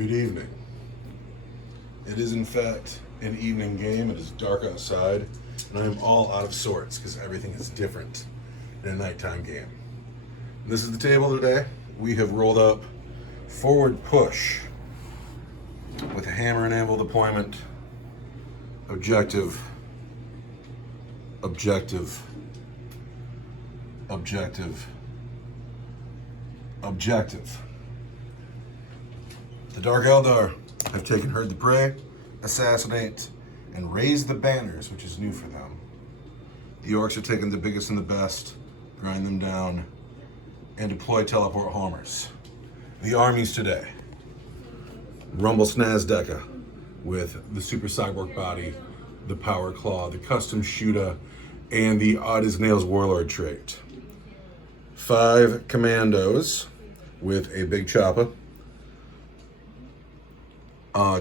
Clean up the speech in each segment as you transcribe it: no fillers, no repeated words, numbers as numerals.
Good evening. It is in fact an evening game. It is dark outside, and I am all out of sorts because everything is different in a nighttime game. And this is the table today. We have rolled up forward push with a hammer and anvil deployment, objective, objective, objective, objective. The Dark Eldar have taken Herd the Prey, Assassinate, and Raise the Banners, which is new for them. The Orks are taking the biggest and the best, grind them down, and deploy teleport homers. The armies today: Rumble Snaz Deca with the Super Cyborg body, the Power Claw, the Custom Shooter, and the Odd as Nails Warlord trait. 5 Commandos with a big chopper.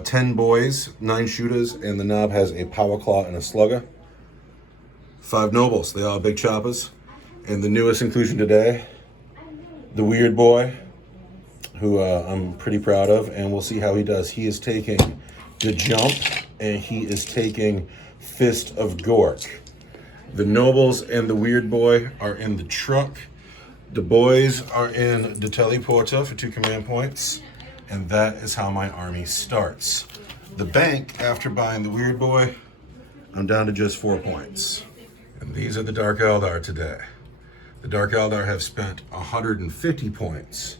10 boys, 9 shooters, and the knob has a power claw and a slugger. 5 nobles, they all have big choppers. And the newest inclusion today, the weird boy, who I'm pretty proud of, and we'll see how he does. He is taking the jump, and he is taking Fist of Gork. The nobles and the weird boy are in the truck. The boys are in the teleporter for 2 command points. And that is how my army starts. The bank, after buying the weird boy, I'm down to just 4 points. And these are the Dark Eldar today. The Dark Eldar have spent 150 points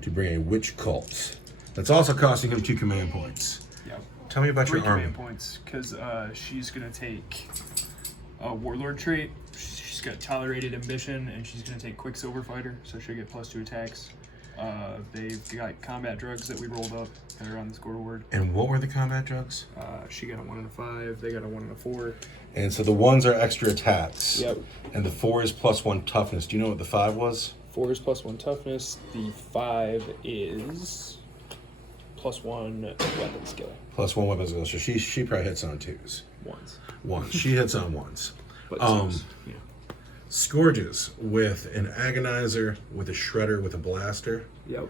to bring a witch cult. That's also costing him 2 command points. Yeah. Tell me about 3 your army. command points, because she's going to take a warlord trait. She's got tolerated ambition, and she's going to take Quicksilver Fighter, so she'll get +2 attacks. They've got combat drugs that we rolled up that are on the scoreboard. And what were the combat drugs? She got a 1 and a 5. They got a 1 and a 4. And so the 1s are extra attacks. Yep. And the 4 is +1 toughness. Do you know what the 5 was? 4 is +1 toughness. The 5 is +1 weapon skill. +1 weapon skill. So she probably hits on 2s. Ones. She hits on 1s. But 2s, yeah. Scourges with an agonizer, with a shredder, with a blaster. Yep.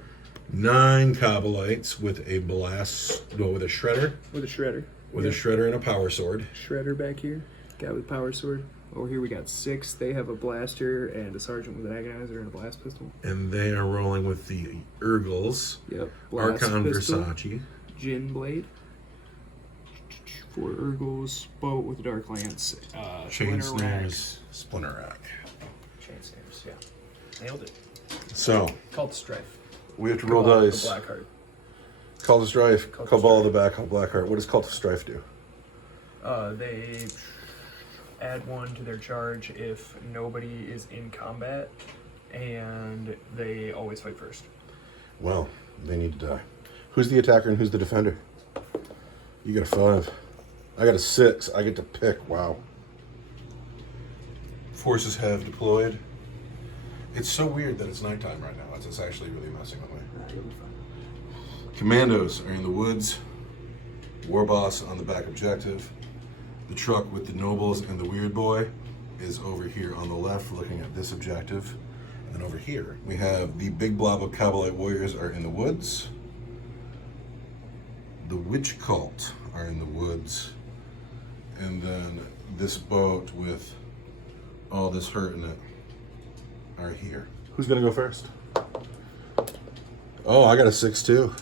9 Kabbalites with a with a shredder. With a shredder. With a shredder and a power sword. Shredder back here. Guy with power sword. Over here we got 6. They have a blaster and a sergeant with an agonizer and a blast pistol. And they are rolling with the Urgles. Yep. Blast Archon pistol, Versace. Jin blade. 4 Urgles. Boat with a dark lance. Chain Splinter snares. Splinter rack. Chain snares. Yeah. Nailed it. So Cult Strife. we have to roll Cabal of dice. the Blackheart. Cult of Strife. Cult of Cabal of Strife. the Back. Blackheart. What does Cult of Strife do? They add 1 to their charge if nobody is in combat, and they always fight first. Well, they need to die. Who's the attacker and who's the defender? You got a 5. I got a 6. I get to pick. Wow. Forces have deployed. It's so weird that it's nighttime right now. It's actually really messing with me. Commandos are in the woods. War boss on the back objective. The truck with the nobles and the weird boy is over here on the left looking at this objective. And then over here we have the big blob of Kabbalite warriors are in the woods. The witch cult are in the woods. And then this boat with all this hurt in it are here. Who's gonna go first? Oh, I got a 6 too.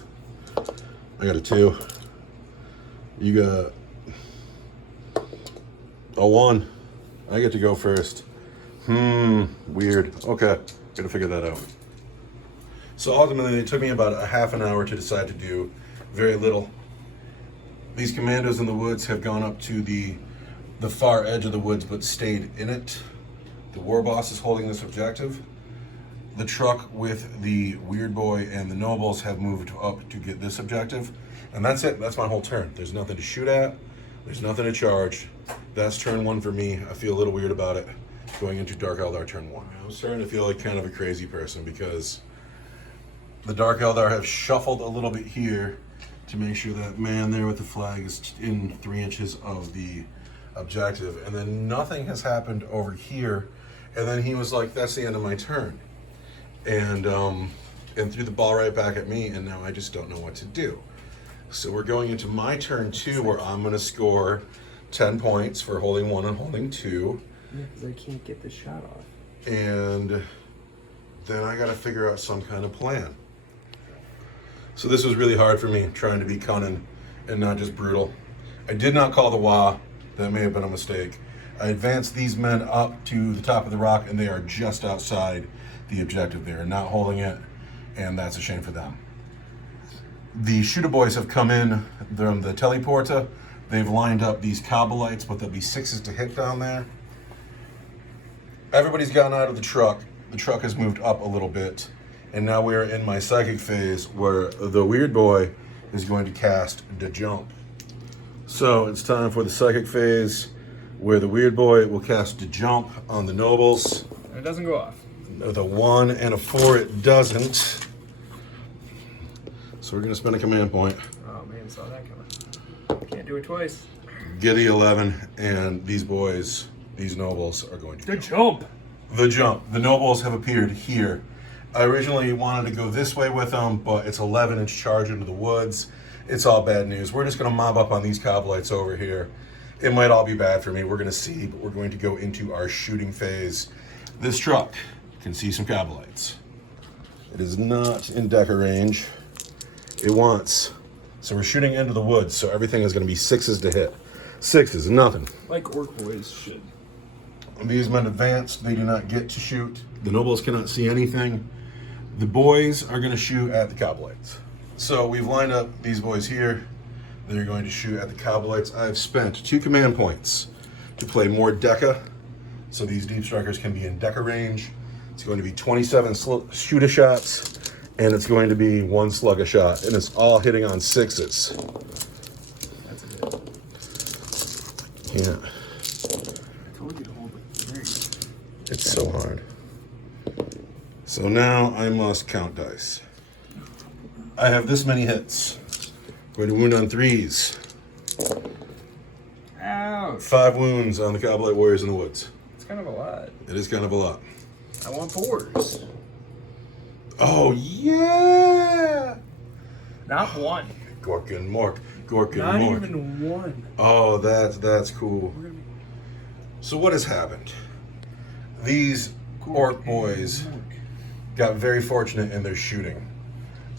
I got a 2. You got a 1. I get to go first. Weird. Okay, gotta figure that out. So ultimately, it took me about a half an hour to decide to do very little. These commandos in the woods have gone up to the far edge of the woods, but stayed in it. The war boss is holding this objective. The truck with the weird boy and the nobles have moved up to get this objective. And that's it. That's my whole turn. There's nothing to shoot at. There's nothing to charge. That's turn 1 for me. I feel a little weird about it going into Dark Eldar turn 1. I'm starting to feel like kind of a crazy person because the Dark Eldar have shuffled a little bit here to make sure that man there with the flag is in 3 inches of the objective. And then nothing has happened over here. And then he was like, that's the end of my turn. And and threw the ball right back at me, and now I just don't know what to do. So we're going into my turn 2, where I'm going to score 10 points for holding 1 and holding 2. Yeah, because I can't get the shot off. And then I got to figure out some kind of plan. So this was really hard for me, trying to be cunning and not just brutal. I did not call the wah. That may have been a mistake. I advanced these men up to the top of the rock, and they are just outside the objective. They are not holding it, and that's a shame for them. The shooter boys have come in from the teleporter. They've lined up these cobblites, but there'll be 6s to hit down there. Everybody's gotten out of the truck. The truck has moved up a little bit, and now we're in my psychic phase, where the weird boy is going to cast the jump. So it's time for the psychic phase, where the weird boy will cast the jump on the nobles. And it doesn't go off. With a 1 and a 4, it doesn't. So we're going to spend a command point. Oh man, saw that coming. Can't do it twice. Get the 11, and these boys, these nobles, are going to The jump. The jump. The nobles have appeared here. I originally wanted to go this way with them, but it's 11-inch charge into the woods. It's all bad news. We're just going to mob up on these cobblites over here. It might all be bad for me. We're going to see, but we're going to go into our shooting phase. This truck can see some cobblites. It is not in Decker range. It wants. So we're shooting into the woods, so everything is going to be 6s to hit. 6s, nothing. Like orc boys should. These men advanced. They do not get to shoot. The nobles cannot see anything. The boys are going to shoot at the cobblites. So we've lined up these boys here. They're going to shoot at the cobblites. I've spent 2 command points to play more Deca, so these deep strikers can be in Deca range. It's going to be 27 shooter shots, and it's going to be 1 slug a shot, and it's all hitting on 6s. That's a hit. Yeah. I told you to hold it. There you go. It's so hard. So now I must count dice. I have this many hits. Going to wound on 3s. Ouch. 5 wounds on the Cobblite Warriors in the woods. It's kind of a lot. It is kind of a lot. I want 4s. Oh, yeah! Not 1. Gorkin Mork. Gorkin Not Mork. even 1. Oh, that's cool. We're gonna be So what has happened? These orc boys got very fortunate in their shooting.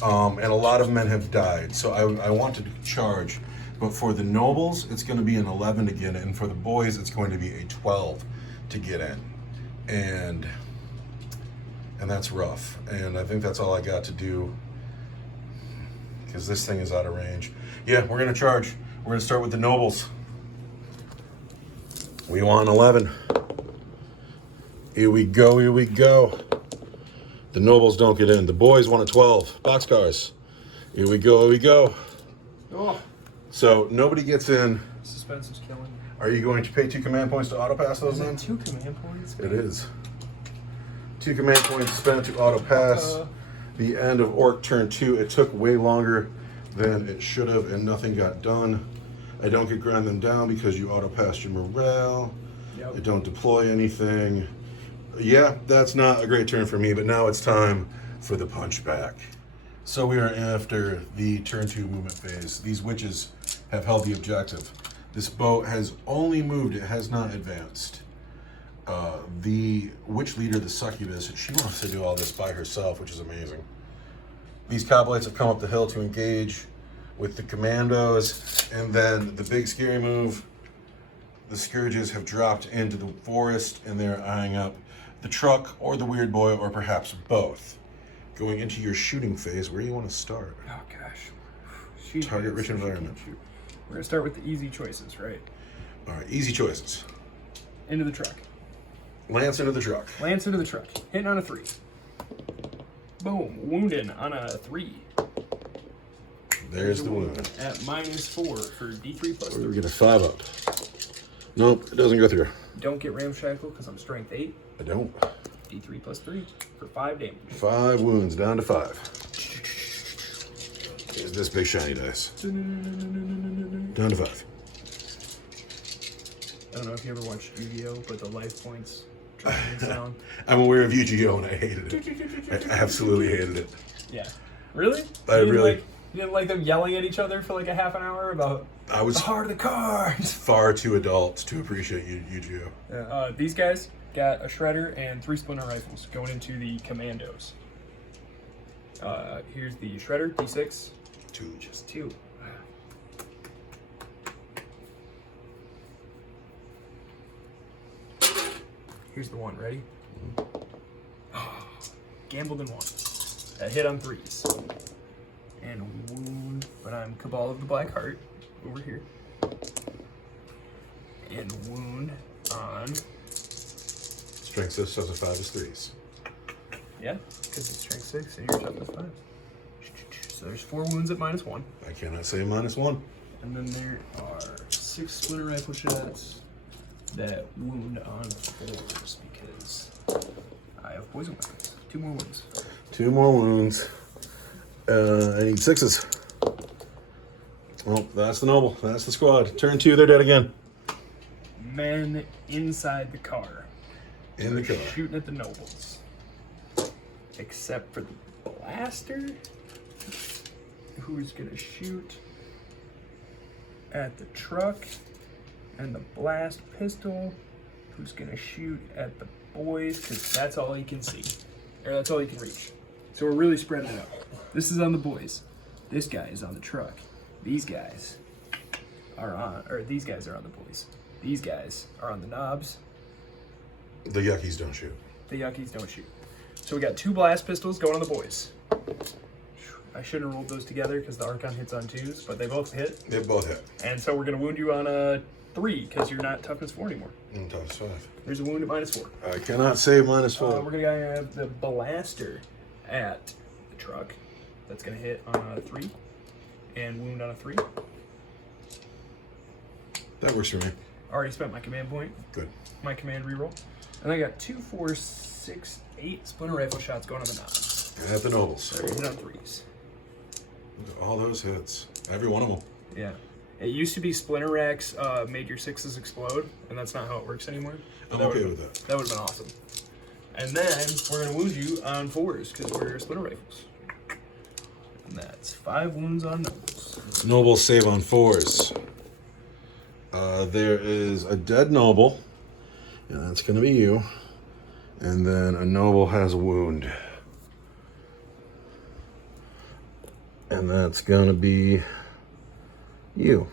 And a lot of men have died. So I wanted to charge. But for the nobles, it's going to be an 11 to get in. For the boys, it's going to be a 12 to get in. And that's rough. And I think that's all I got to do, because this thing is out of range. Yeah, we're going to charge. We're going to start with the nobles. We want 11. Here we go, here we go. The nobles don't get in. The boys want a 12. Boxcars. Here we go, here we go. Oh, So nobody gets in. suspense is killing me. Are you going to pay 2 command points to auto pass those Is in? that 2 command points? It is. 2 command points spent to auto pass. The end of Orc turn 2. It took way longer than it should have, and nothing got done. I don't get grind them down because you auto passed your morale. Yep. I don't deploy anything. Yeah, that's not a great turn for me, but now it's time for the punch back. So we are after the turn 2 movement phase. These witches have held the objective. This boat has only moved, it has not advanced. The witch leader, the succubus, she wants to do all this by herself, which is amazing. These Cobblites have come up the hill to engage with the commandos, and then the big scary move, the Scourges have dropped into the forest, and they're eyeing up the truck or the weird boy, or perhaps both. Going into your shooting phase, where do you want to start? Oh gosh. Target rich environment. We're gonna start with the easy choices, right? All right, easy choices. Into the truck. Lance into the truck. Lance into the truck. Hitting on a 3. Boom. Wounding on a 3. There's the wound. At -4 for D3 plus We 3. get a 5 up. Nope, it doesn't go through. Don't get ramshackle because I'm strength 8. I don't. D3 plus 3 for 5 damage. 5 wounds, down to 5. Here's this big shiny dice. Down to 5. I don't know if you ever watched Yu-Gi-Oh, but the life points dropping sound. I'm aware of Yu-Gi-Oh! And I hated it. I absolutely hated it. Yeah. Really? You didn't like them yelling at each other for like a half an hour about the heart of the cards? Far too adult to appreciate you, Gio. Yeah. These guys got a shredder and 3 splinter rifles going into the commandos. Here's the shredder, D6. 2. Just 2. Here's the 1, ready? Gambled in 1. A hit on 3s. And a wound, but I'm Cabal of the Black Heart over here. And wound on... Strength 6 plus a 5 is 3s. Yeah, because it's strength 6 and you're toughness 5. So there's 4 wounds at -1. I cannot say -1. And then there are 6 splinter rifle shots that wound on 4s because I have poison weapons. 2 more wounds. 2 more wounds. I need 6s. Well, that's the noble. That's the squad. Turn 2, they're dead again. Men inside the car. In the car. Shooting at the nobles. Except for the blaster, who's gonna shoot at the truck, and the blast pistol, who's gonna shoot at the boys, because that's all he can see. Or that's all he can reach. So we're really spreading it out. This is on the boys. This guy is on the truck. These guys are on, or these guys are on the boys. These guys are on the knobs. The yuckies don't shoot. The yuckies don't shoot. So we got 2 blast pistols going on the boys. I shouldn't have rolled those together because the Archon hits on 2s, but they both hit. They both hit. And so we're going to wound you on a 3 because you're not toughness 4 anymore. Toughness 5. There's a wound at -4. I cannot save -4. We're going to have the blaster at the truck. That's going to hit on a 3 and wound on a 3. That works for me. Already spent my command point. Good. My command reroll. And I got 2, 4, 6, 8 splinter rifle shots going on the knobs. At the nobles. So hit on 3s. Look at all those hits. Every one of them. Yeah. It used to be splinter racks made your 6s explode, and that's not how it works anymore. I'm okay with that. That would have been awesome. And then we're going to wound you on 4s because we're splinter rifles. And that's 5 wounds on nobles. Nobles save on 4s. There is a dead noble, and that's going to be you. And then a noble has a wound. And that's going to be you.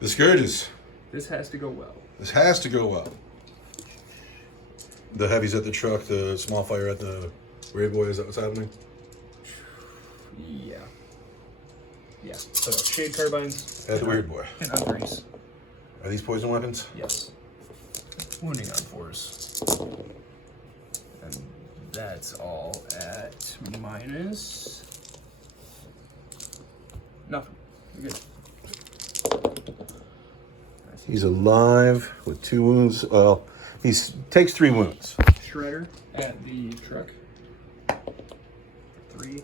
The Scourges. This has to go well. This has to go well. The heavies at the truck, the small fire at the Ray Boy, is that what's happening? Yeah. Yeah. So shade carbines. At the Weird Boy. And on 3s. Are these poison weapons? Yes. Wounding on 4s. And that's all at minus... Nothing. You're good. He's alive with 2 wounds. Well, he takes 3 wounds. Shredder at the truck. 3.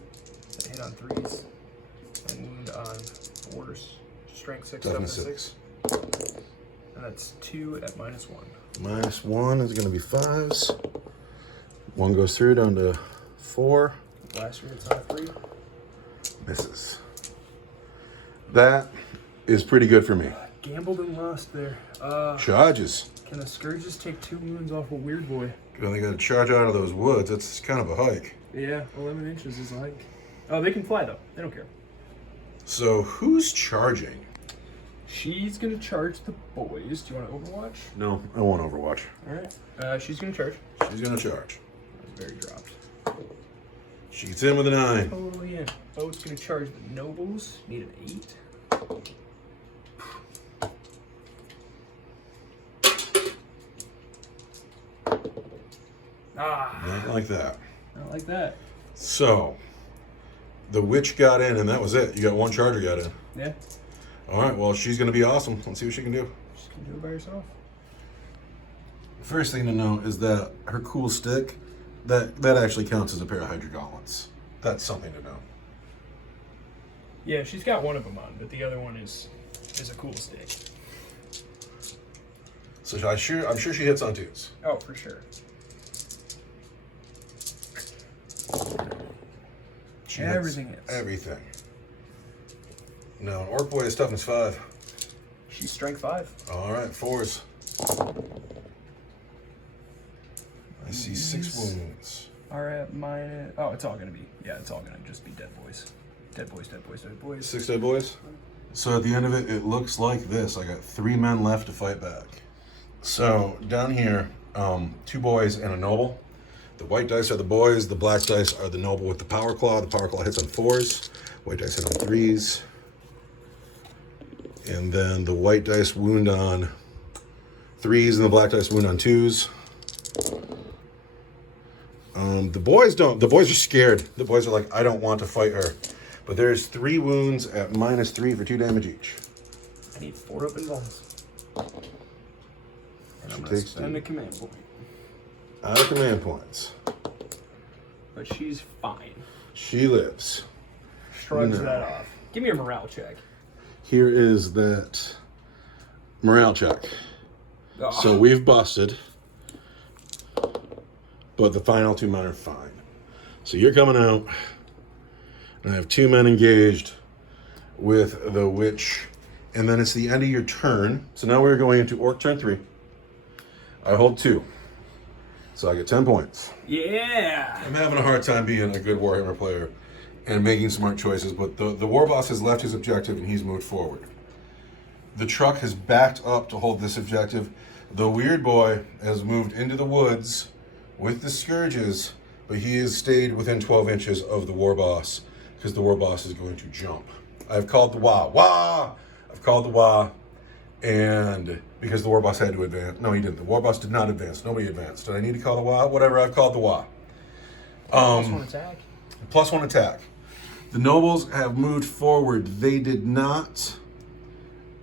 That hit on 3s. And wound on 4s. Strength 6, toughness 6. And that's 2 at -1. -1 is going to be 5s. 1 goes through down to 4. Blaster hits on a 3. Misses. That is pretty good for me. Gambled and lost there. Charges. Can the Scourges take 2 wounds off a Weird Boy? Well, they got to charge out of those woods. That's kind of a hike. Yeah, 11 inches is a hike. Oh, they can fly though. They don't care. So who's charging? She's gonna charge the boys. Do you want to Overwatch? No, I won't Overwatch. All right. She's gonna charge. She's going to charge. Very dropped. She gets in with a 9. Totally in. Boat's gonna charge the nobles. Need an 8. Not like that. Not like that. So, the witch got in, and that was it. You got 1 charger got in. Yeah. All right, well, she's going to be awesome. Let's see what she can do. She can do it by herself. First thing to know is that her cool stick, that actually counts as a pair of Hydra gauntlets. That's something to know. Yeah, she's got one of them on, but the other one is a cool stick. So I'm sure she hits on 2s. Oh, for sure. She Everything hits hits. everything. Now, an Orc boy is toughness 5. She's strength 5. All right, 4s. I see 6 wounds. All right, minus. Oh, it's all gonna be. Yeah, it's all gonna just be dead boys. Dead boys, dead boys, dead boys. 6 dead boys. So at the end of it, it looks like this. I got 3 men left to fight back. So down here, 2 boys and a noble. The white dice are the boys. The black dice are the noble with the power claw. The power claw hits on 4s. White dice hit on 3s. And then the white dice wound on 3s and the black dice wound on 2s. The boys don't. The boys are scared. The boys are like, I don't want to fight her. But there's 3 wounds at -3 for 2 damage each. I need 4 open bones. And She I'm gonna takes spend 2. a command point. Out of command points. But she's fine. She lives. Shrugs No. that off. Give me a morale check. Here is that morale check. Oh. So we've busted, but the final 2 men are fine. So you're coming out, and I have 2 men engaged with the witch, and then it's the end of your turn. So now we're going into Orc turn 3. I hold 2, so I get 10 points. Yeah. I'm having a hard time being a good Warhammer player and making smart choices, but the war boss has left his objective and he's moved forward. The truck has backed up to hold this objective. The weird boy has moved into the woods with the scourges, but he has stayed within 12 inches of the war boss because the war boss is going to jump. I've called the wah. Wah! I've called the wah, and because the war boss had to advance. No, he didn't. The war boss did not advance. Nobody advanced. Did I need to call the wah? Whatever, I've called the wah. +1 attack. +1 attack. The nobles have moved forward. They did not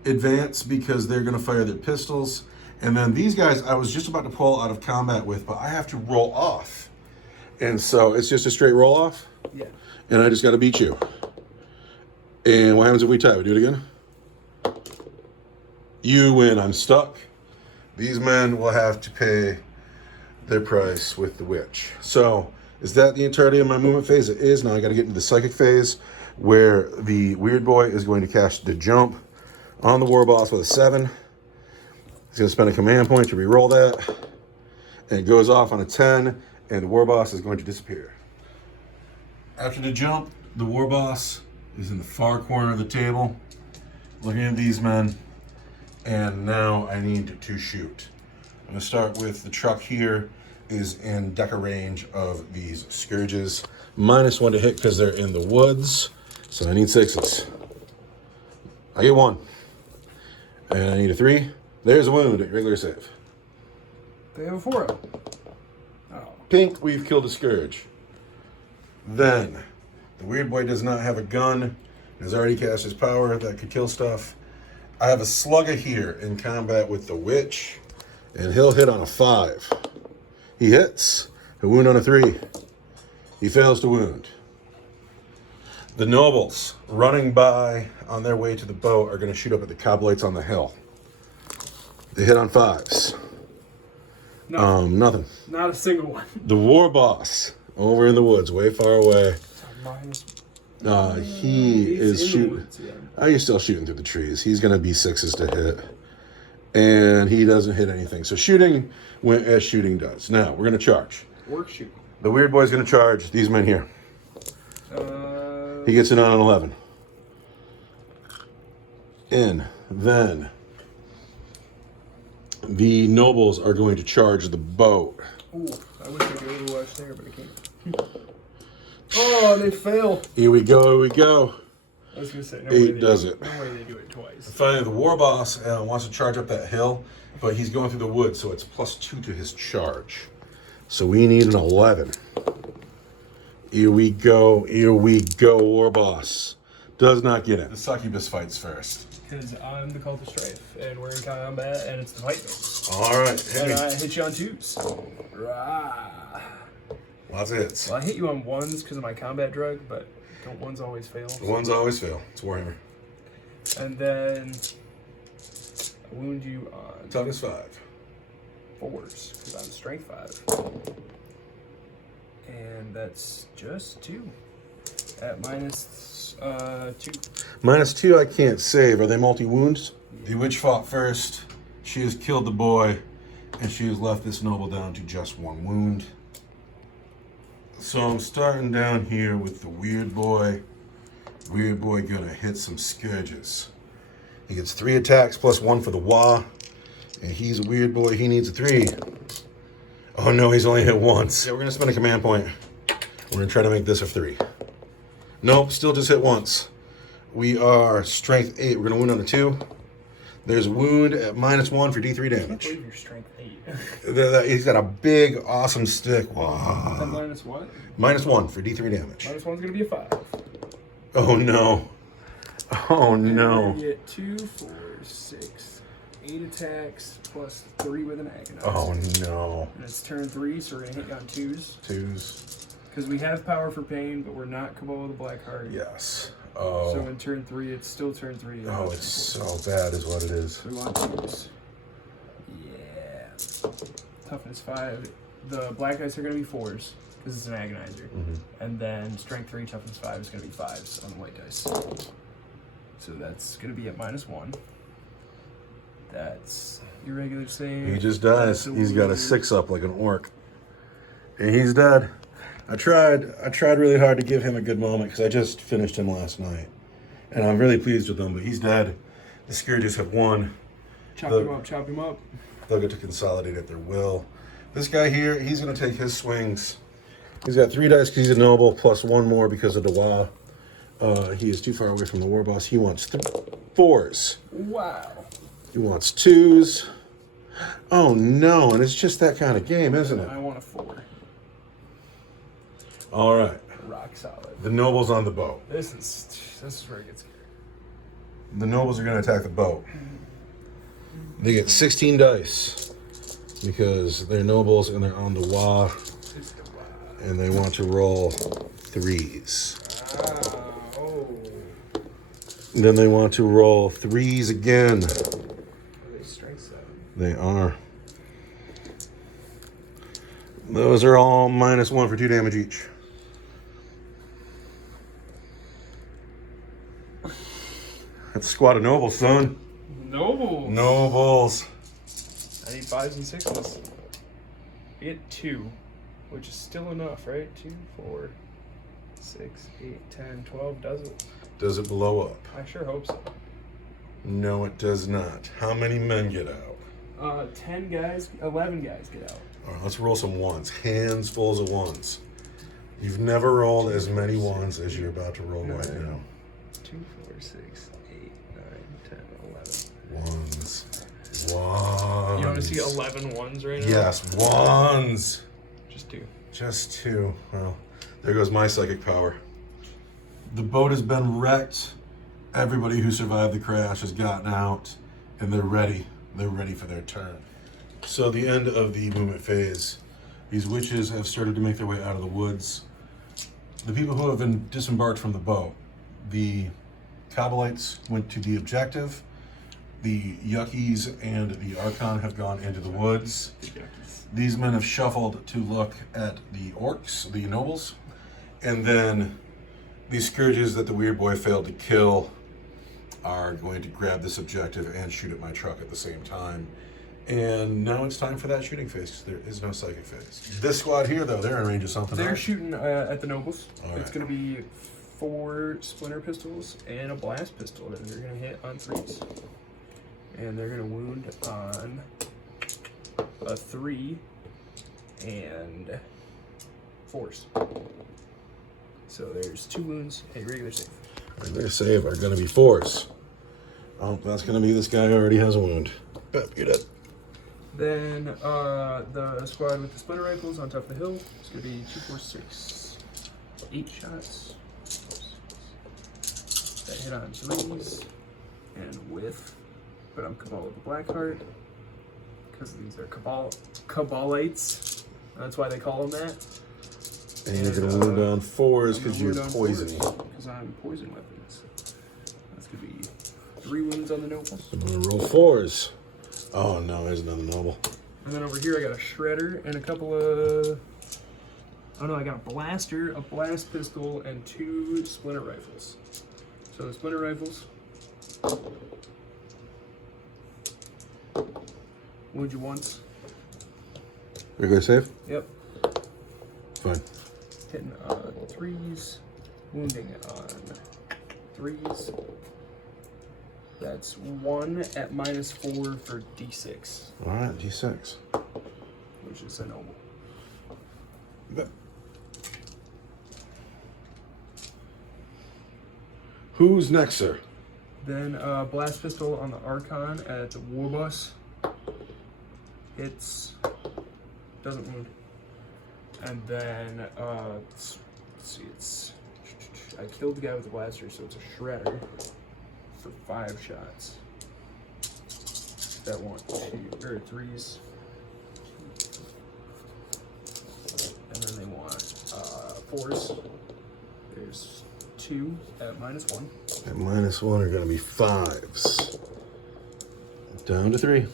advance because they're going to fire their pistols. And then these guys I was just about to pull out of combat with, but I have to roll off. And so it's just a straight roll off. Yeah. And I just got to beat you. And what happens if we tie? We do it again? You win. I'm stuck. These men will have to pay their price with the witch. So is that the entirety of my movement phase? It is. Now I got to get into the psychic phase where the weird boy is going to cast the jump on the war boss with a 7. He's going to spend a command point to re-roll that. And it goes off on a 10, and the war boss is going to disappear. After the jump, the war boss is in the far corner of the table, looking at these men, and now I need to shoot. I'm going to start with the truck here is in deca range of these scourges. -1 to hit because they're in the woods, so I need 6s. I get 1. And I need a 3. There's a wound at regular save. They have a 4. Oh. Pink, we've killed a scourge. Then, the weird boy does not have a gun. Has already cast his power that could kill stuff. I have a slugger here in combat with the witch, and he'll hit on a 5. He hits. A wound on a 3. He fails to wound. The nobles running by on their way to the boat are going to shoot up at the coblites on the hill. They hit on 5s. No, Nothing. not a single one. The war boss over in the woods, way far away. Minus. He He's is in the shooting. woods, yeah. Oh, he's still shooting through the trees. He's going to be 6s to hit. And he doesn't hit anything. So shooting went as shooting does. Now, we're going to charge. Work shoot. The weird boy's going to charge these men here. He gets it on an 11. In. Then the nobles are going to charge the boat. Ooh, I wish I could overwatch there, but I can't. Oh, they fail. Here we go, here we go. I was gonna say, no 8 way they does do it. No way they do it twice. Finally, the war boss wants to charge up that hill, but he's going through the woods, so it's +2 to his charge. So we need an 11. Here we go, war boss. Does not get it. The succubus fights first. Because I'm the cult of strife, and we're in combat, and it's the fight phase. All right, hit And me. I hit you on 2s. Rah. Lots of hits. Well, I hit you on 1s because of my combat drug, but don't 1s always fail? The ones always fail. It's Warhammer. And then I wound you on Toughness 5. 4s because I'm strength 5. And that's just 2. at -2. -2, I can't save. Are they multi-wounds? The witch fought first. She has killed the boy, and she has left this noble down to just 1 wound. So I'm starting down here with the weird boy. Weird boy gonna hit some scourges. He gets 3 attacks plus 1 for the wah. And he's a weird boy. He needs a 3. Oh no, he's only hit once. Yeah, we're gonna spend a command point. We're gonna try to make this a 3. Nope, still just hit once. We are strength 8. We're gonna wound on a 2. There's a wound at -1 for D3 I can't damage. believe you're strength 8. He's got a big, awesome stick. Wow. Then minus what? -1 for D3 damage. -1's gonna be a 5. Oh no. Oh no. You get 2, 4, 6, 8 attacks plus 3 with an agonizer. Oh no. And it's turn 3, so we're gonna hit you on 2s. 2s. Because we have power for pain, but we're not Cabal of the Black Heart. Yes. So Oh. in turn 3, it's still turn 3. Oh, it's so bad is what it is. So we want 2s. Yeah. Toughness 5. The black dice are gonna be 4s because it's an agonizer. And then strength 3, toughness 5 is gonna be 5s on the white dice. So that's gonna be at -1. That's your regular save. He just dies. That's He's got a wound. 6 up like an orc. And he's dead. I tried really hard to give him a good moment because I just finished him last night. And I'm really pleased with him, but he's dead. The Scourges have won. Chop him up, chop him up. They'll get to consolidate at their will. This guy here, he's going to take his swings. He's got 3 dice because he's a noble, plus 1 more because of the Wa. He is too far away from the war boss. He wants 4s. Wow. He wants 2s. Oh no, and it's just that kind of game, isn't it? I want a 4. All right. Rock solid. The nobles on the boat. This is where it gets scary. The nobles are going to attack the boat. They get 16 dice because they're nobles and they're on the Wa, and they want to roll 3s. Oh. Then they want to roll 3s again. Are they strength 7? They are. Those are all -1 for 2 damage each. That's a squad of nobles, son. Nobles. Nobles. I need 5s and 6s. I get 2, which is still enough, right? 2, 4, 6, 8, 10, 12. Does it? Does it blow up? I sure hope so. No, it does not. How many men get out? 10 guys, 11 guys get out. All right, let's roll some 1s. Handsfuls of 1s. You've never rolled as many 1s as you're about to roll right now. 2, 4, 6, 8, 9, 10, 11. 1s. 1s. You want to see 11 1s right now? Yes, 1s. Just 2. Just 2. Well, there goes my psychic power. The boat has been wrecked. Everybody who survived the crash has gotten out, and they're ready. They're ready for their turn. So the end of the movement phase. These witches have started to make their way out of the woods. The people who have been disembarked from the boat, the Kabbalites went to the objective. The Yuckies and the Archon have gone into the woods. These men have shuffled to look at the Orks, the nobles, and then the Scourges that the weird boy failed to kill are going to grab this objective and shoot at my truck at the same time. And now it's time for that shooting phase because there is no psychic phase. This squad here, though, they're in range of something. They're else. shooting at the nobles. All It's right. going to be 4 splinter pistols and a blast pistol that they're going to hit on 3s. And they're going to wound on a 3 and 4s. So there's 2 wounds, a regular save. And their save are going to be 4s. Oh, that's going to be this guy who already has a wound. But you're dead. Then the squad with the splinter rifles on top of the hill is going to be 2, 4, 6, 8 shots. That hit on 3s and with, but I'm Cabal of the Blackheart because these are Cabalites. That's why they call them that. And you're going to wound on 4s because you're poison. poisoned. Because I'm poison weapons. That's going to be 3 wounds on the nobles. I'm going to roll 4s. Oh no, there's another noble. And then over here I got a shredder and a couple of Oh no, I got a blaster, a blast pistol, and 2 splinter rifles. So the splinter rifles. Wound you once. Regular save? Yep. Fine. Hitting on 3s. Wounding on 3s. That's 1 at -4 for D6. Alright, D6. Which is a normal. Bet. Who's next, sir? Then blast pistol on the Archon at Warbus. Hits. Doesn't wound. And then let's see, I killed the guy with the blaster, so it's a shredder for 5 shots. That 1, 2, or 3s. And then they want 4s. There's 2 at -1. At -1 are going to be 5s. Down to 3. And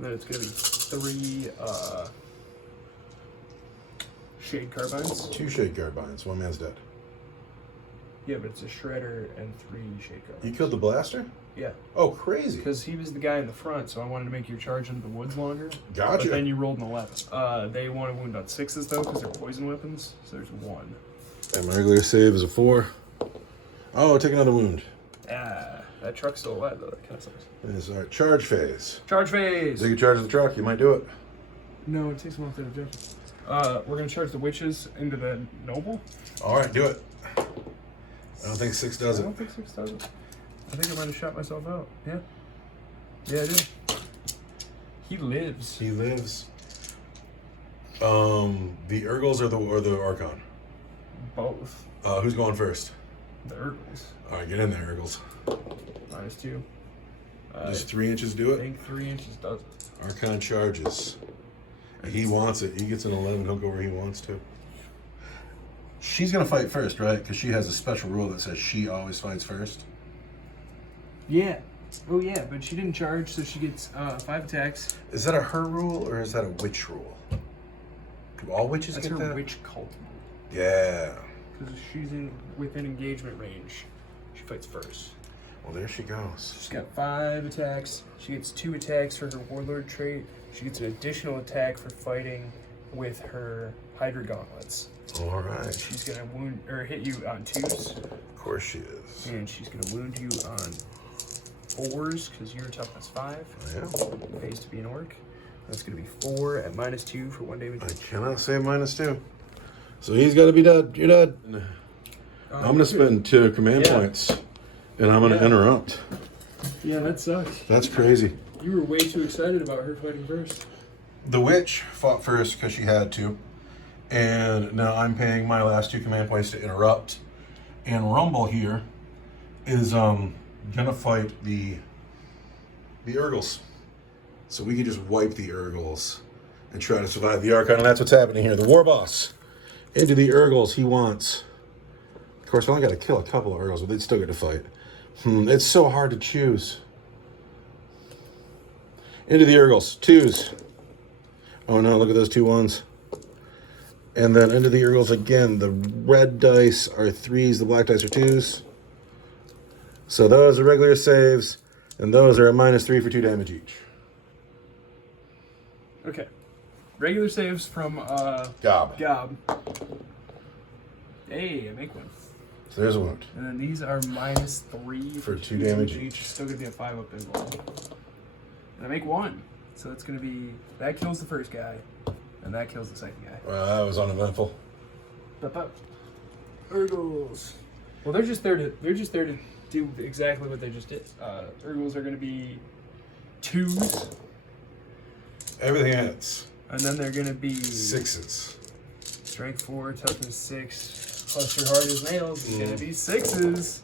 then it's going to be 3 shade carbines. 2 shade carbines. One man's dead. Yeah, but it's a shredder and 3 shade You carbines. killed the blaster? Yeah, Oh, crazy. because he was the guy in the front, so I wanted to make your charge into the woods longer. Gotcha. But then you rolled an 11. They want to wound on 6s though, because they're poison weapons. So there's 1. And my regular save is a 4. Oh, take another wound. That truck's still alive though. That kind of sucks. It is our charge phase. Charge phase. So you can charge the truck, you might do it. No, it takes them off their objective. We're gonna charge the witches into the noble. Alright, do it. I don't think 6 does I it. don't think 6 does it. I think I might have shot myself out. Yeah. Yeah, I did. He lives. He lives. The Urgles or the Archon? Both. Who's going first? The Urgles. Alright, get in there, Urgles. -2. Just 3 inches do I it? think 3 inches does it. Archon charges. He wants it. He gets an 11. He'll go where he wants to. She's going to fight first, right? Because she has a special rule that says she always fights first. Yeah. Oh yeah, but she didn't charge, so she gets 5 attacks. Is that a her rule or is that a witch rule? Do all witches That's get her that? witch cult. Yeah. Because she's within engagement range. She fights first. Well, there she goes. She's got 5 attacks. She gets 2 attacks for her warlord trait. She gets an additional attack for fighting with her Hydra gauntlets. All right. She's gonna wound or hit you on 2s, Of course she is. and she's gonna wound you on 4s because you're toughness 5. I am. Pays to be an orc. That's gonna be 4 at -2 for 1 damage. I cannot say -2. So he's got to be dead. You're dead. I'm going to spend 2 command points, and I'm going to interrupt. Yeah, that sucks. That's crazy. You were way too excited about her fighting first. The witch fought first because she had to, and now I'm paying my last 2 command points to interrupt. And Rumble here is gonna fight the Urgles, so we can just wipe the Urgles and try to survive the Archon. And that's what's happening here. The war boss into the Urgles. He wants. Of course, we only got to kill a couple of Urgles, but they'd still get to fight. It's so hard to choose. Into the Urgles. 2s. Oh no, look at those 2 1s. And then into the Urgles again. The red dice are 3s, the black dice are 2s. So those are regular saves, and those are a -3 for 2 damage each. Okay. Regular saves from Gob. Gob. Hey, I make 1. So there's a wound. And then these are -3 For 2 damage each. Still gonna be a 5 up involved. And I make 1. So it's gonna be that kills the first guy, and that kills the second guy. Well, that was uneventful. Urgles. Well, they're just there to do exactly what they just did. Urgles are gonna be 2s, Everything hits. and then they're gonna be 6s. strength 4, toughness 6, plus your hard as nails is gonna be 6s.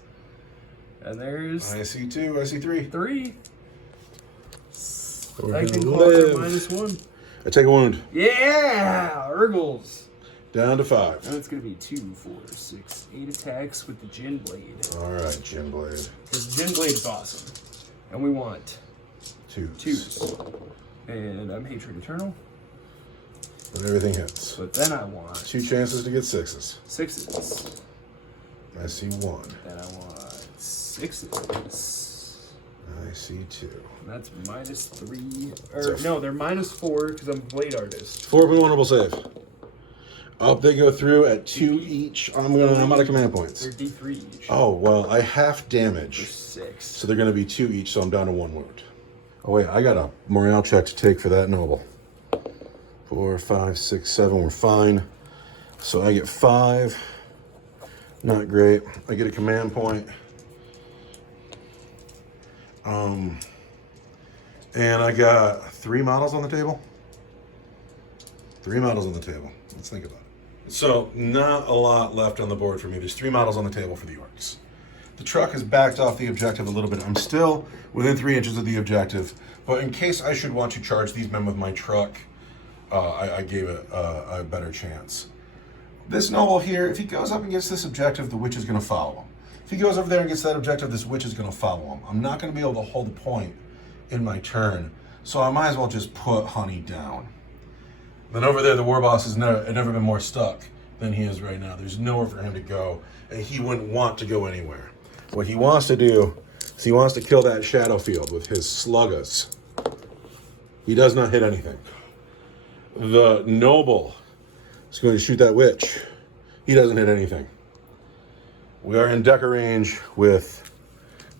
And there's I see 2. I see 3. 3. We're I can gonna call for live. -1. I take a wound. Yeah, Urgles. Down to 5. And it's gonna be 2, 4, 6, 8 attacks with the Gin Blade. All right, Gin Blade. Because Gin Blade is awesome. And we want 2s. 2s. And I'm Hatred Eternal. And everything hits. But then I want 2 chances to get 6s. 6s. I see 1. Then I want 6s. I see 2. And that's -3. Or no, they're -4 because I'm Blade Artist. 4 vulnerable save. Up they go through at 2 each. I'm out of command points. They're D3 each. Oh, well, I half damage. For 6. So they're going to be 2 each, so I'm down to 1 wound. Oh, wait, I got a morale check to take for that noble. 4, 5, 6, 7, we're fine. So I get 5. Not great. I get a command point. And I got 3 models on the table. 3 models on the table. Let's think about it. So, not a lot left on the board for me. There's 3 models on the table for the Orks. The truck has backed off the objective a little bit. I'm still within 3 inches of the objective, but in case I should want to charge these men with my truck, I gave it a better chance. This noble here, if he goes up and gets this objective, the witch is going to follow him. If he goes over there and gets that objective, this witch is going to follow him. I'm not going to be able to hold a point in my turn, so I might as well just put Honey down. Then over there, the war boss has never been more stuck than he is right now. There's nowhere for him to go, and he wouldn't want to go anywhere. What he wants to do is he wants to kill that shadow field with his sluggas. He does not hit anything. The noble is going to shoot that witch. He doesn't hit anything. We are in decker range with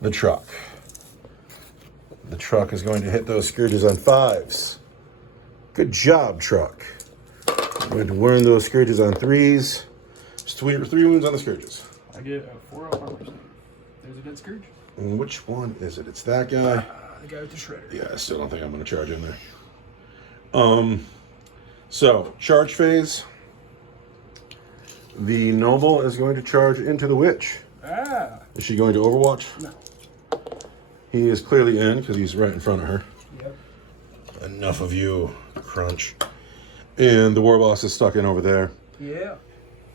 the truck. The truck is going to hit those scourges on 5s. Good job, truck. I'm going to warn those scourges on 3s. Just 3 wounds on the scourges. I get a 4 armor save. There's a dead scourge. And which one is it? It's that guy. The guy with the shredder. Yeah, I still don't think I'm going to charge in there. So, charge phase. The noble is going to charge into the witch. Is she going to overwatch? No. He is clearly in because he's right in front of her. Yep. Enough of you, crunch. And the war boss is stuck in over there. Yeah.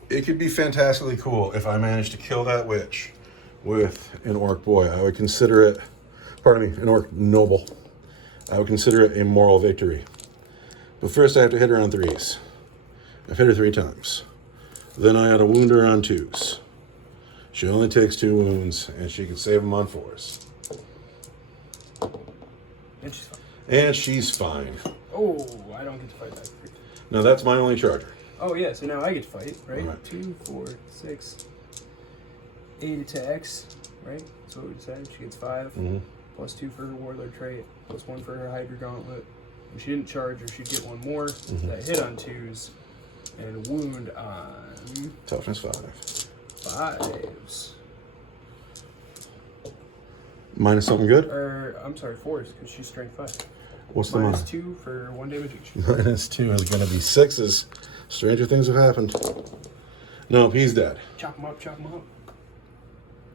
It could be fantastically cool if I managed to kill that witch with an orc boy. I would consider it, an orc noble. I would consider it a moral victory. But first I have to hit her on 3s. I've hit her 3 times. Then I had to wound her on 2s. She only takes 2 wounds, and she can save them on 4s. And she's fine. And she's fine. Oh, I don't get to fight that. Now that's my only charger. Oh yeah, so now I get to fight, right? Right. 2, 4, 6, 8 attacks, right? So we decided she gets 5, plus 2 for her warlord trait, plus 1 for her hydra gauntlet. If she didn't charge her, she'd get 1 more. That hit on 2s, and wound on Toughness 5. 5s. Minus something good? Or I'm sorry, 4s, because she's strength 5. What's the Minus minus? 2 for 1 damage each. Minus 2 is going to be 6s. Stranger things have happened. Nope, he's dead. Chop him up, chop him up.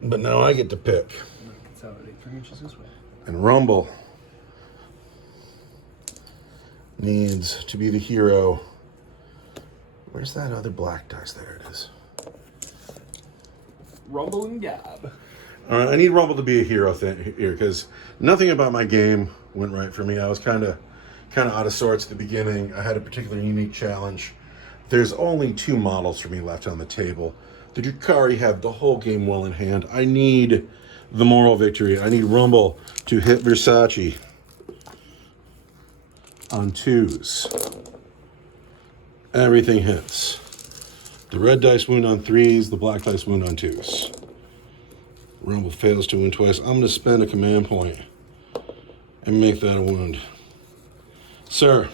But now I get to pick. I'm gonna consolidate 3 inches this way. And Rumble needs to be the hero. Where's that other black dice? There it is. Rumble and Gob. All right, I need Rumble to be a hero here because nothing about my game went right for me. I was kind of out of sorts at the beginning. I had a particularly unique challenge. There's only 2 models for me left on the table. The Drukhari have the whole game well in hand. I need the moral victory. I need Rumble to hit Versace on 2s. Everything hits. The red dice wound on 3s, the black dice wound on 2s. Rumble fails to wound twice. I'm going to spend a command point and make that a wound. Sir,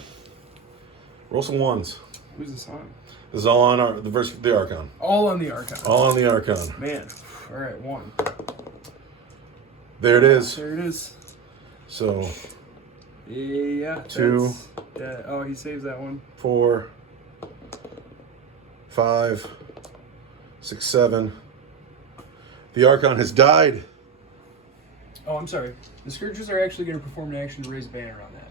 roll some 1s. Who's this on? This is all on the Archon. All on the Archon. All on the Archon. Man. All right, 1. There it is. There it is. So, Yeah. 2. Yeah. Oh, he saves that one. 4, 5, 6, 7. The Archon has died. Oh, I'm sorry. The Scourges are actually going to perform an action to raise a banner on that.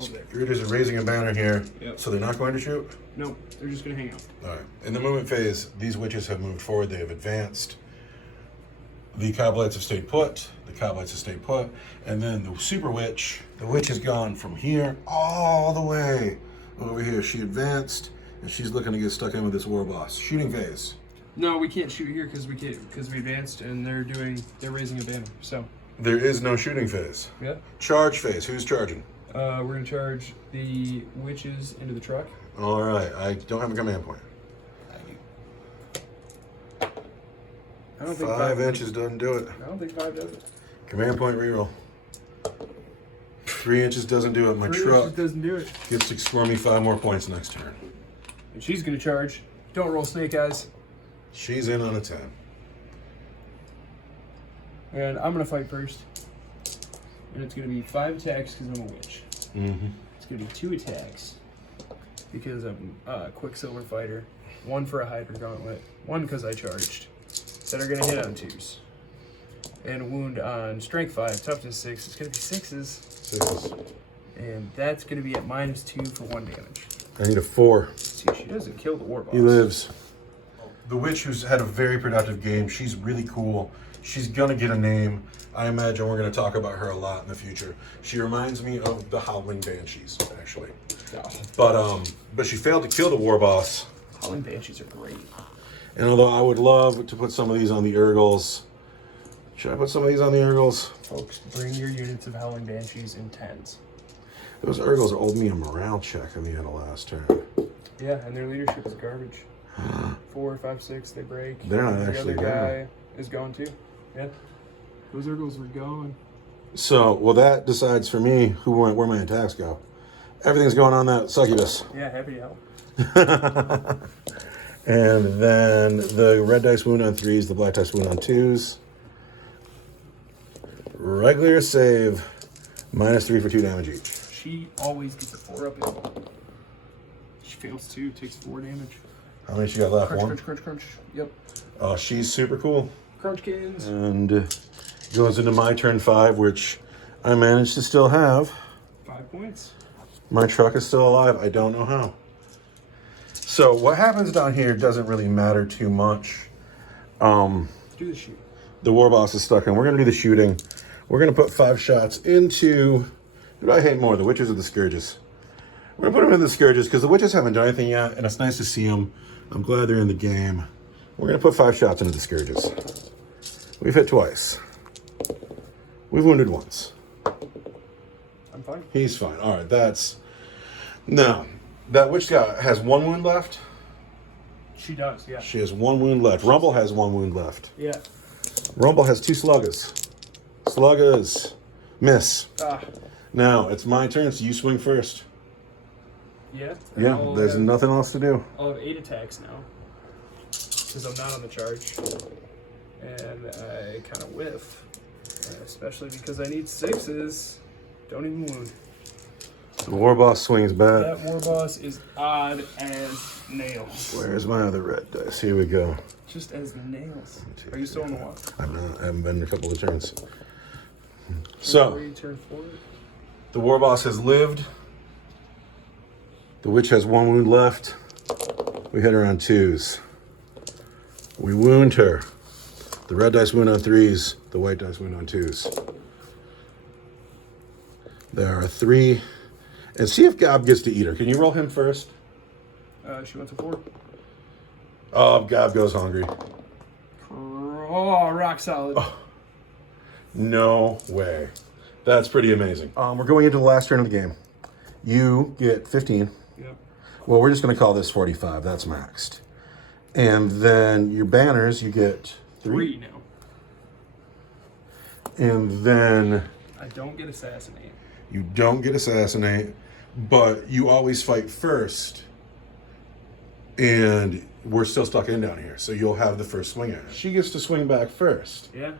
Over there. Scourges are raising a banner here. Yep. So they're not going to shoot? No, they're just going to hang out. All right. In the movement phase, these witches have moved forward. They have advanced. The Coblites have stayed put. The Coblites have stayed put. And then the Super Witch, the witch has gone from here all the way Over here, she advanced, and she's looking to get stuck in with this war boss. Shooting phase. No, we can't shoot here because we advanced and they're raising a banner. So There is no shooting phase. yeah. Charge phase. Who's charging? We're gonna charge the witches into the truck. All right. I don't have a command point. I don't think 5 inches doesn't do it. I don't think 5 does it. Command point reroll. 3 inches doesn't do it. My 3 truck inches doesn't do it. gets to score me 5 more points next turn. And she's gonna charge. Don't roll snake eyes. She's in on a 10. And I'm gonna fight first. And it's gonna be 5 attacks because I'm a witch. Mm-hmm. It's gonna be 2 attacks because I'm a Quicksilver fighter. 1 for a Hydra Gauntlet. 1 because I charged. That are gonna hit on 2s. And a wound on Strength 5, Toughness 6. It's gonna be 6s. 6s. And that's gonna be at -2 for 1 damage. I need a 4. See, she doesn't kill the war boss. He lives. The witch who's had a very productive game. She's really cool. She's gonna get a name. I imagine we're gonna talk about her a lot in the future. She reminds me of the Howling Banshees, actually. Oh. But she failed to kill the war boss. Howling Banshees are great. And although I would love to put some of these on the Urgles, should I put some of these on the Urgles? Folks, bring your units of Howling Banshees in 10s. Those Urgles owed me a morale check at the end of last turn. Yeah, and their leadership is garbage. 4, 5, 6, they break. They're not And actually the other there. guy is gone too. Yeah. Those Urgles were going. So, well, that decides for me where my attacks go. Everything's going on that succubus. Yeah, happy to help. And then the red dice wound on 3s, the black dice wound on 2s. Regular save, -3 for 2 damage each. She always gets a 4 up. She fails 2, takes 4 damage. How many she got left? Crunch, 1? crunch, crunch, crunch. Yep. She's super cool. Crunchkins. And goes into my turn 5, which I managed to still have. 5 points. My truck is still alive. I don't know how. So what happens down here doesn't really matter too much. Do the shoot. The war boss is stuck in. We're going to do the shooting. We're going to put 5 shots into... Who do I hate more, the witches or the scourges? We're going to put them in the scourges because the witches haven't done anything yet, and it's nice to see them. I'm glad they're in the game. We're going to put 5 shots into the scourges. We've hit twice. We've wounded once. I'm fine. He's fine. All right, that's... Now, that witch guy has 1 wound left. She does, yeah. She has 1 wound left. Rumble has 1 wound left. Yeah. Rumble has 2 sluggers. Sluggers. Miss. Ah. Now, it's my turn, so you swing first. Yeah. Yeah, there's nothing else to do. I'll have 8 attacks now. Because I'm not on the charge. And I kind of whiff. Especially because I need 6s. Don't even wound. The war boss swings back. That war boss is odd as nails. Where's my other red dice? Here we go. Just as nails. Are you still on the wall? I'm not. I haven't been in a couple of turns. So, Turn 4. the war boss has lived. The witch has 1 wound left. We hit her on 2s. We wound her. The red dice wound on 3s. The white dice wound on 2s. There are 3. And see if Gob gets to eat her. Can you roll him first? She went to 4. Oh, Gob goes hungry. Oh, rock solid. Oh, no way. That's pretty amazing. We're going into the last turn of the game. You get 15. Yep. Well, we're just going to call this 45. That's maxed. And then your banners, you get 3 now. And then I don't get assassinate. you don't get assassinate, but you always fight first. And we're still stuck in down here, so you'll have the first swing at her. She gets to swing back first. Yeah.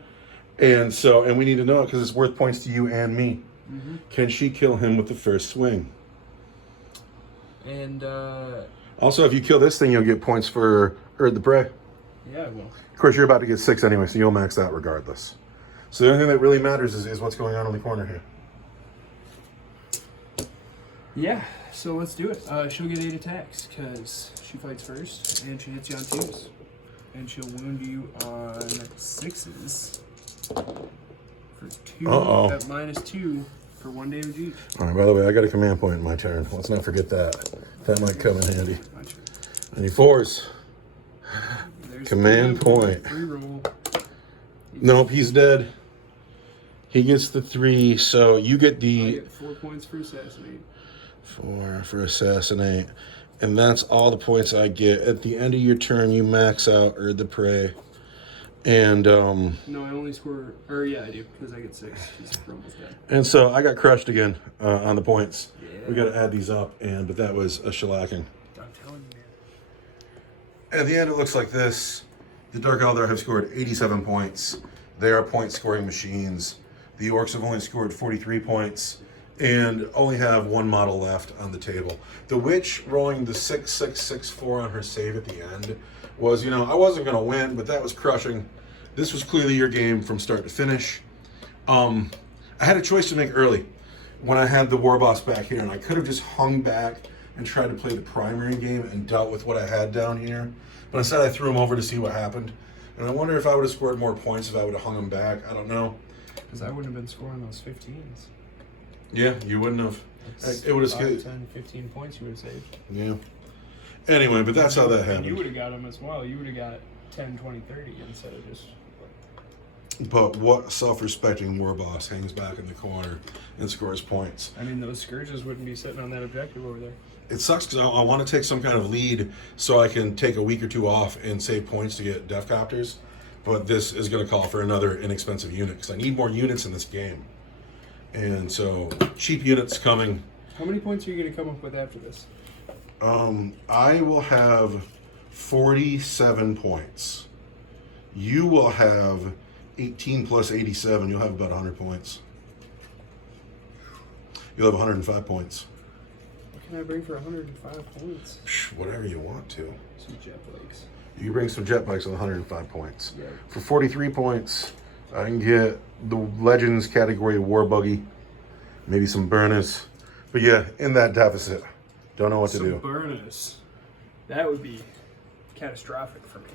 And we need to know it because it's worth points to you and me. Mm-hmm. Can she kill him with the first swing? And, Also, if you kill this thing, you'll get points for Erd the Prey. yeah, I will. Of course, you're about to get 6 anyway, so you'll max that regardless. So the only thing that really matters is what's going on in the corner here. Yeah, so let's do it. She'll get 8 attacks because she fights first and she hits you on 2s. And she'll wound you on 6s for 2 Uh-oh. at -2 for 1 damage each. All right, by the way, I got a command point in my turn. Let's not forget that. That might come in handy. Not sure. Any fours? There's Command point. Free roll. Nope, he's dead. He gets the 3, so you get I the get 4 points for assassinate. 4 for assassinate. And that's all the points I get. At the end of your turn, you max out Erd the Prey. And No, I only score. Or yeah, I do because I get 6. He's almost dead. and so I got crushed again on the points. Yeah. We got to add these up, but that was a shellacking. I'm telling you, man. At the end, it looks like this. The Dark Eldar have scored 87 points. They are point-scoring machines. The Orcs have only scored 43 points and only have 1 model left on the table. The Witch rolling the 6-6-6-4 on her save at the end was, I wasn't going to win, but that was crushing. This was clearly your game from start to finish. I had a choice to make early when I had the War Boss back here, and I could have just hung back and tried to play the primary game and dealt with what I had down here. But instead, I threw him over to see what happened. And I wonder if I would have scored more points if I would have hung him back. I don't know. Because I wouldn't have been scoring those 15s. Yeah, you wouldn't have. That's It would have 5, scared. 10, 15 points you would have saved. Yeah. Anyway, but that's how that And you happened. would have got them as well. You would have got 10, 20, 30 instead of just. But what self-respecting war boss hangs back in the corner and scores points? I mean, those Scourges wouldn't be sitting on that objective over there. It sucks because I want to take some kind of lead so I can take a week or 2 off and save points to get Death Copters. But this is going to call for another inexpensive unit because I need more units in this game. And so, cheap units coming. How many points are you going to come up with after this? I will have 47 points. You will have 18 plus 87. You'll have about 100 points. You'll have 105 points. What can I bring for 105 points? Whatever you want to. Some jet bikes. You bring some jet bikes with 105 points. Yeah. For 43 points, I can get the Legends category war buggy, maybe some burners. But yeah, in that deficit. Don't know what to Some do. burners. That would be catastrophic for me.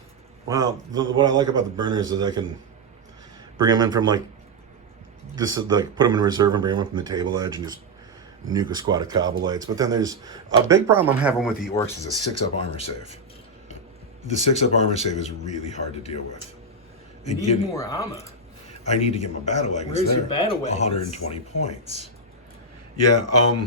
Well, what I like about the burners is I can bring them in from put them in reserve and bring them up from the table edge and just nuke a squad of Kabbalites. But then there's a big problem I'm having with the Orcs is a 6-up armor save. The 6-up armor save is really hard to deal with. You need more armor. I need to get my battle wagons Where's there. your battle wagons? 120 points. Yeah,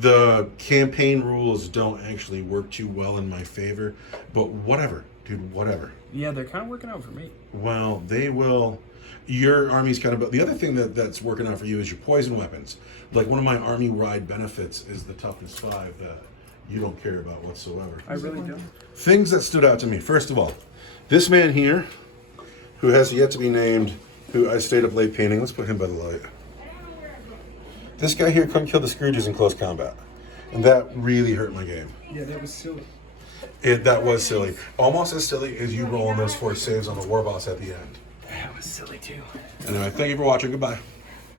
the campaign rules don't actually work too well in my favor, but whatever, dude, whatever. Yeah, they're kind of working out for me. Well, they will. Your army's kind of. The other thing that's working out for you is your poison weapons. Like one of my army ride benefits is the toughness 5 that you don't care about whatsoever. I really don't. Things that stood out to me. First of all, this man here, who has yet to be named, who I stayed up late painting. Let's put him by the light. This guy here couldn't kill the Scourges in close combat. And that really hurt my game. Yeah, that was silly. That was silly. Almost as silly as you rolling those 4 saves on the War Boss at the end. That was silly too. Anyway, thank you for watching. Goodbye.